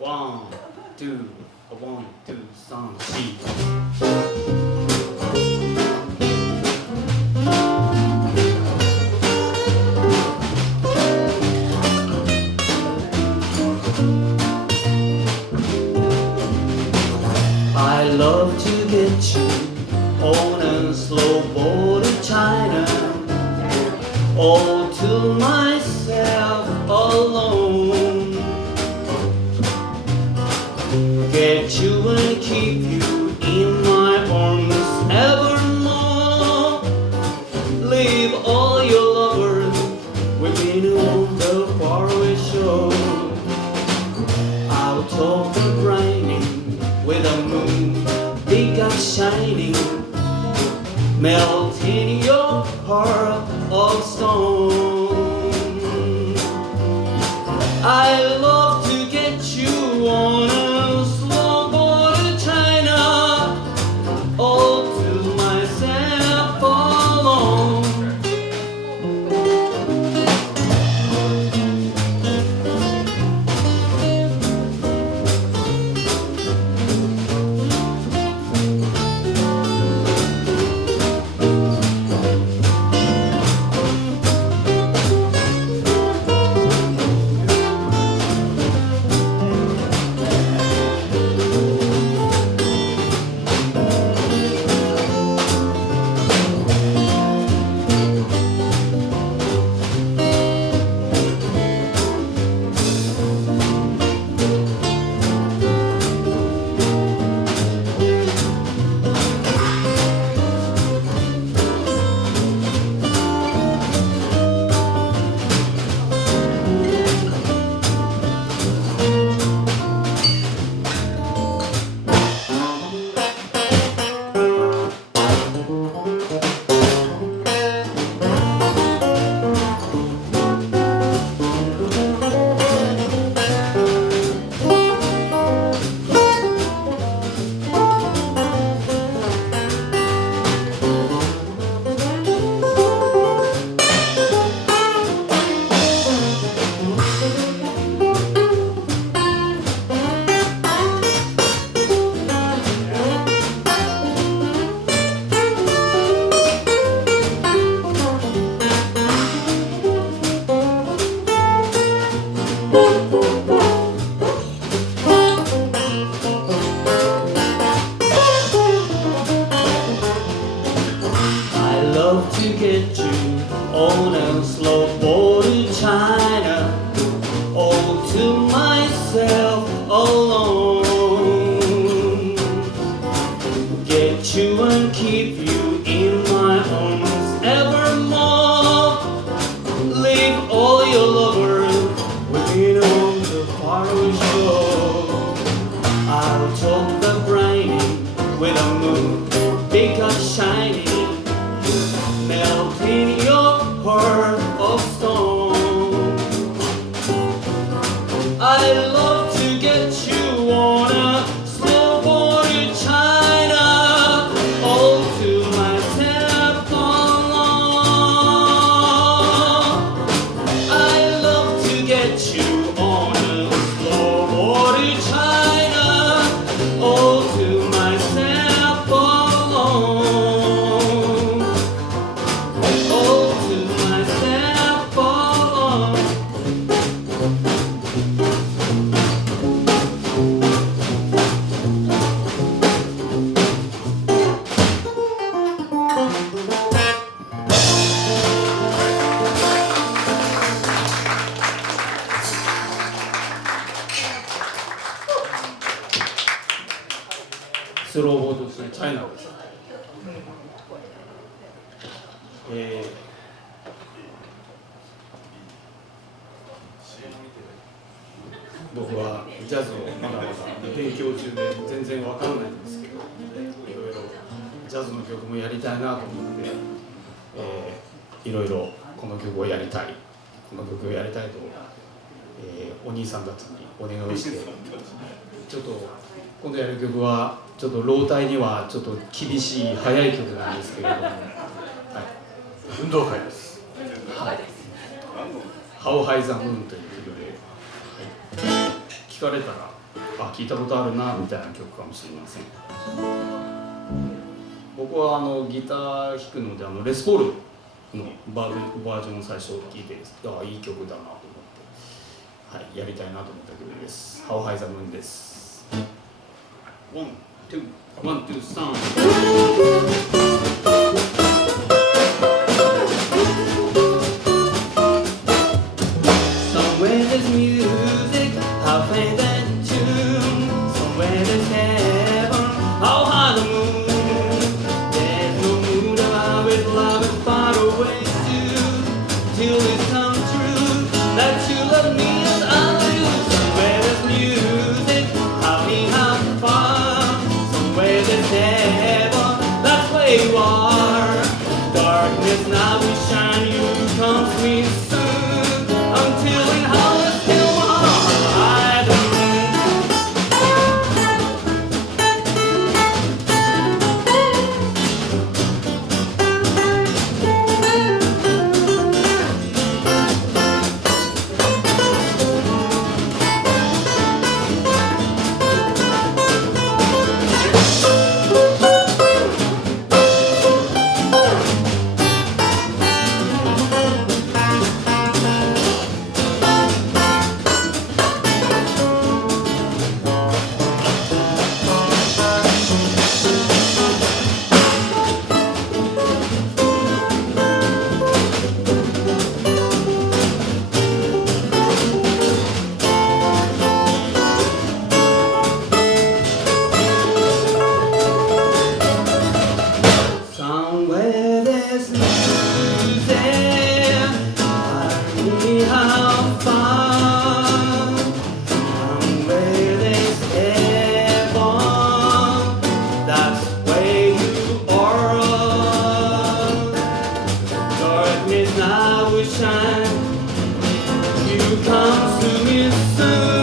One, two, 1, 2, 3, 4I love to get you on a slow boat to China, all to myself alone. Get you and keep you in my arms evermore. Leave all your lovers with me on the faraway shore. Out of the brightening with a moon big and shining, melting your heart of stone. I love to get you on a slow boat to China, all to myself alone. To get you on a slow boat to China, all to myself alone. Get you and keep you in my arms evermore. Leave all your lovers with me on the faraway shore. Out of the brightening with a moon big and shining, melting your heart of stone. I love to get you on a slow boat to China, all to myself alone. I love to get you on a slow boat to China, all to myself alone.スローボードですね、チャイナです。僕はジャズをまだまだ勉強中で全然わからないんですけど、いろいろジャズの曲もやりたいなと思って、いろいろこの曲をやりたい、この曲をやりたいと、お兄さんたちにお願いをして、ちょっと今度やる曲はちょっと老体にはちょっと厳しい速い曲なんですけれども、はい、運動会です。はい、ハオハイザムーンという曲で、はい、聞かれたら聞いたことあるなみたいな曲かもしれません。僕はギター弾くのでレスポールのバージョンを最初聴いて、いい曲だなと思って、はい、やりたいなと思った曲です。How High the Moon です。ワン、ツー、サン。Somewhere there's music, how faint that tune. Somewhere there's heaven, how high the moon. There's no moon about with love and far away too. Till it comes true that you love me as I love you. Somewhere there's music, having fun. Somewhere there's heaven, that's where you are. Darkness now will shine, you come to me soon. Until in house till high the moon. Somewhere there's music, harmony, how fun. Somewhere there's heaven, that's where you are. Darkness now will shine, you come to me soon.